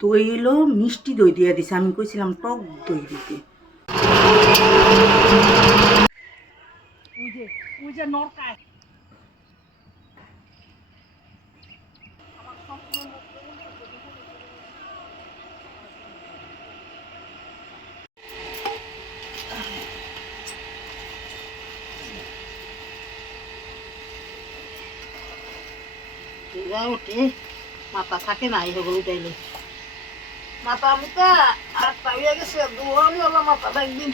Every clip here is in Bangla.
দই হলো মিষ্টি দই দিয়ে দিছে, আমি কইছিলাম টক দই দিতে। উঠে মাথা থাকে না এগুলো উঠাইলে মাথা মুখা আর পাইয়া গেছে দুয়ারি হলো মাথাটা একদিন।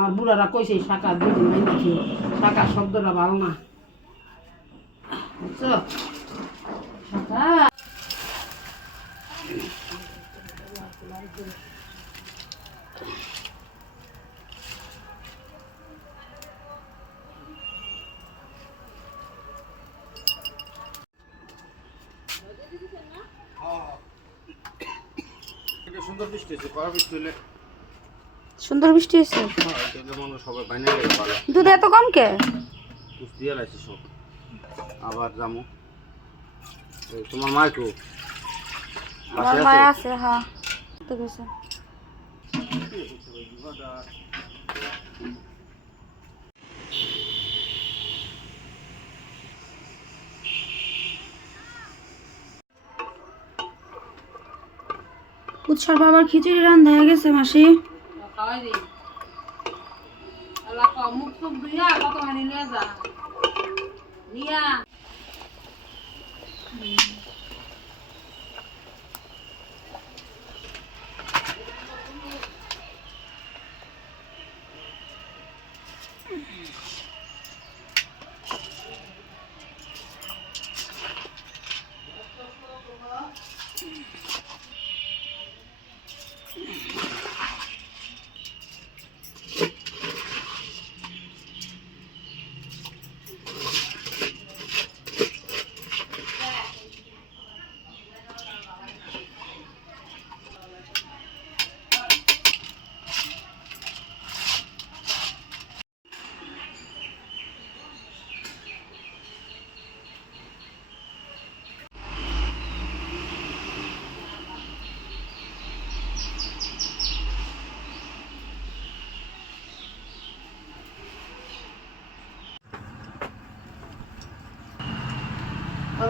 আর বুড়ারা কইছে শাকা দুদিন নাই দেখি শাকা শব্দটা ভালো না বুঝছো শাকা সুন্দর বৃষ্টি হয়েছে, কড়া বৃষ্টি হলে সুন্দর বৃষ্টি হয়েছে। সবাই বাইনা গেলে ভালো। দুধ এত কম কে? দুধ দিয়ে লাগছে সব। আবার যাবো তোমার মা তো আমার মা আছে, হ্যাঁ তো গেছে। উৎসর বাবার খিচুড়ি রান্না হয়ে গেছে মাসি। খাওয়াই দিই মুখ টুক ধুইয়া কতখানি নিয়ে যা নিয়া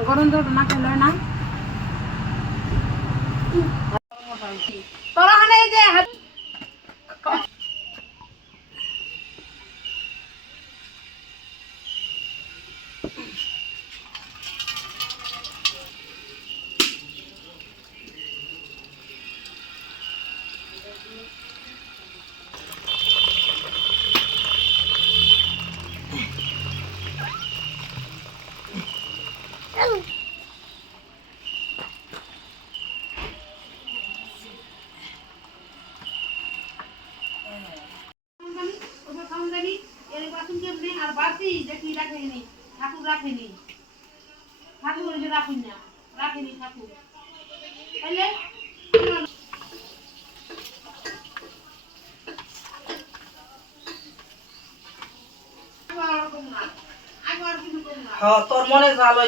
গরম জলটা না খেলে না তোরা হানে এই যে আর বাসি দেখি রাখেনি ঠাকুর রাখেনি ঠাকুর রাখুন না রাখেনি ঠাকুর তাইলে তোর মনে ভালো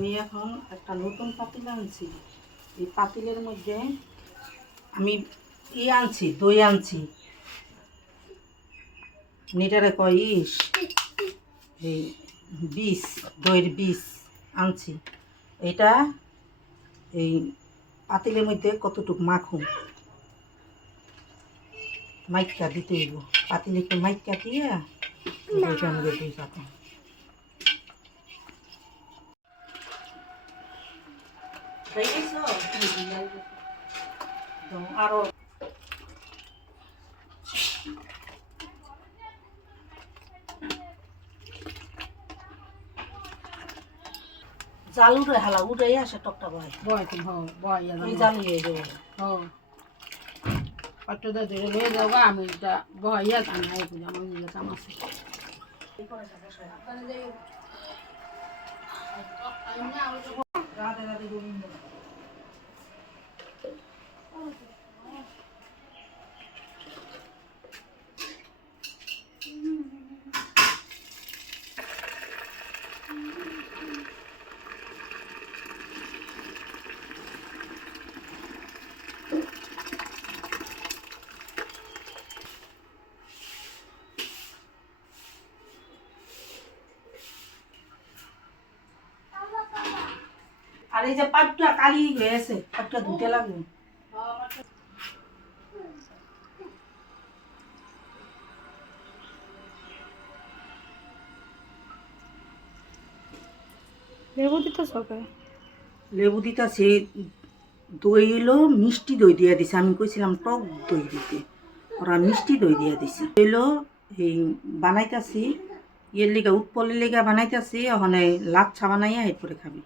আমি এখন একটা নতুন পাতিল আনছি। এই পাতিলের মধ্যে আমি আনছি, দই আনছি, নিটারে কয় এই বিষ, দইয়ের বিষ আনছি। এটা এই পাতিলের মধ্যে কতটুকু মাখুন, মাইকা দিতে হইব। পাতিলে একটু মাইকা দিয়ে দইটার মধ্যে দই পাকুন। আরো জাল উঠে হালা উঠে আসে টকটা বয় বয় তো বয় ওই জাল নিয়ে দেবো। পাট্টটা ধরে লয়ে যাবো আমি এটা বহাইয়া আমি আই করি আমার মিলে কাম আছে রাতে রাতে গোবিন্দ আর এই যে পাটটা কালি হয়েছে, পাটটা ধুতে লাগবে। লেবু দিতে সবে লেবু দিতেছে, দই হলো মিষ্টি দই দিয়ে দিছে। আমি কইছিলাম টক দই দিতে, ওরা মিষ্টি দই দিয়ে দিছে। হইলো এই বানাইতাছি ইয়ের লিগা, উৎপলের লিগা বানাইতাছি। ওখানে লাচ্ছা বানাইয়া এরপরে খাবি।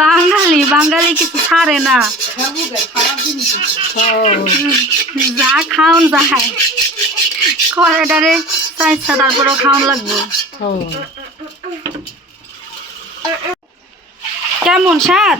বাঙালি বাঙালি কিছু ছাড়ে না, যা খাওন যায় খরাটারে চাইছা তারপরেও খাওয়ান লাগবে। কেমন স্বাদ?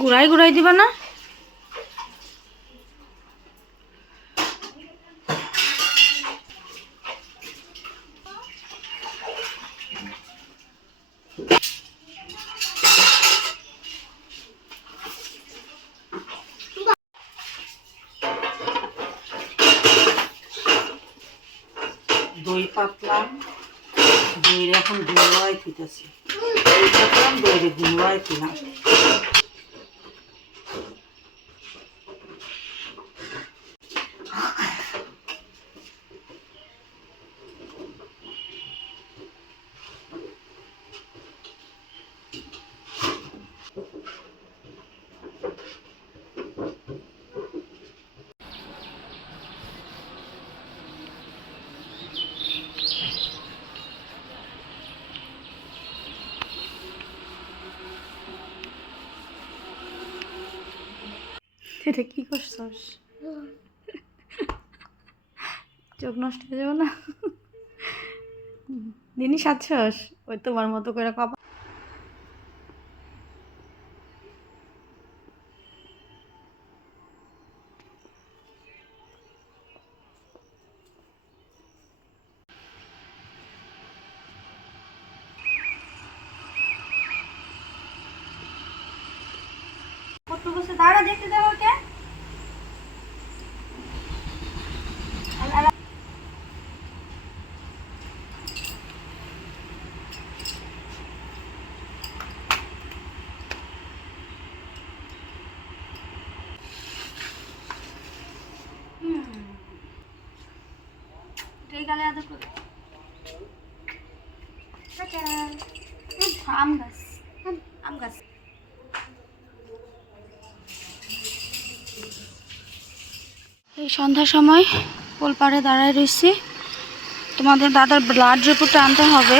গুড়াই গুড়াই দিবা না? দই পাতলাম, দইয়ের এখন গুঁড়াই থুইতেছি। দই পাতলাম, দইয়ের গুঁড়াই থুইলাম। এটা কি করছস? চোখ নষ্ট হয়ে যাবে না? দিনই সাজছস ওই তোমার মতো করে কপা। কত বসে দাঁড়া দেখতে যাবো কে? গালে আদর করে আম গাছ, আম গাছ। এই সন্ধ্যার সময় পোল পাড়ে দাঁড়ায় রয়েছি। তো তোমাদের দাদার ব্লাড রিপোর্টটা আনতে হবে।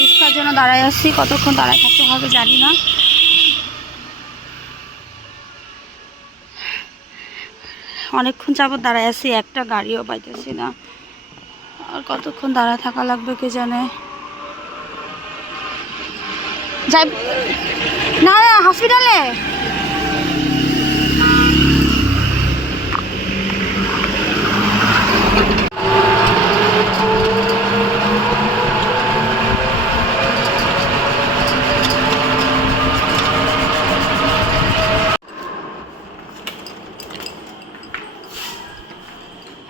রিক্সার জন্য দাঁড়ায় আছি, কতক্ষণ দাঁড়ায় থাকতে হবে জানি না। অনেকক্ষণ যাবত দাঁড়ায় আছি, একটা গাড়িও পাইতেছি না। আর কতক্ষণ দাঁড়ায় থাকা লাগবে কে জানে। যাই না হসপিটালে।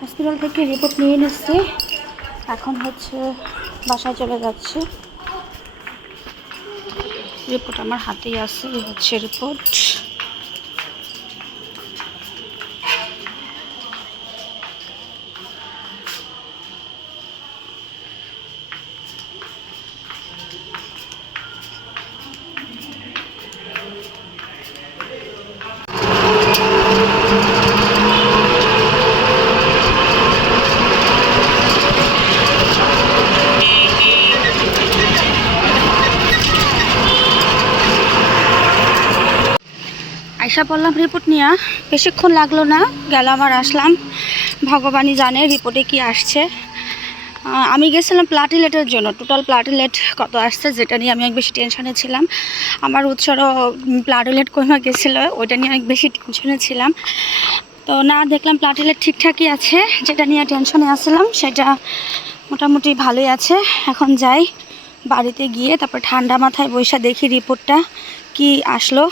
হসপিটাল থেকে রিপোর্ট নিয়ে নিচ্ছি, এখন হচ্ছে বাসায় চলে যাচ্ছি। রিপোর্ট আমার হাতেই আছে, এই হচ্ছে রিপোর্ট। আয়সা পড়লাম রিপোর্ট নিয়ে, বেশিক্ষণ লাগলো না, গেলাম আর আসলাম। ভগবানই জানে রিপোর্টে কি আসছে। আমি গেছিলাম প্লাটিলেটের জন্য, টোটাল প্লাটিলেট কত আসছে যেটা নিয়ে আমি অনেক বেশি টেনশনে ছিলাম। আমার উৎসরও প্লাটিলেট কমে গেছিলো, ওইটা নিয়ে অনেক বেশি টেনশনে ছিলাম। তো না, দেখলাম প্লাটিলেট ঠিকঠাকই আছে, যেটা নিয়ে টেনশনে আসছিলাম সেটা মোটামুটি ভালোই আছে। এখন যাই বাড়িতে গিয়ে তারপর ঠান্ডা মাথায় বসে দেখি রিপোর্টটা কি আসলো।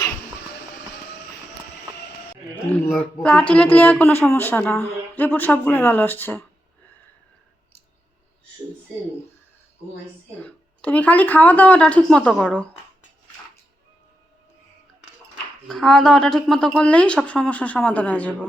প্লাটিলেট নিয়ে কোনো সমস্যা না, রিপোর্ট সবগুলোই ভালো আসছে। তুমি খালি খাওয়া দাওয়াটা ঠিক মতো করো, খাওয়া দাওয়াটা ঠিক মতো করলেই সব সমস্যার সমাধান হয়ে যাবে।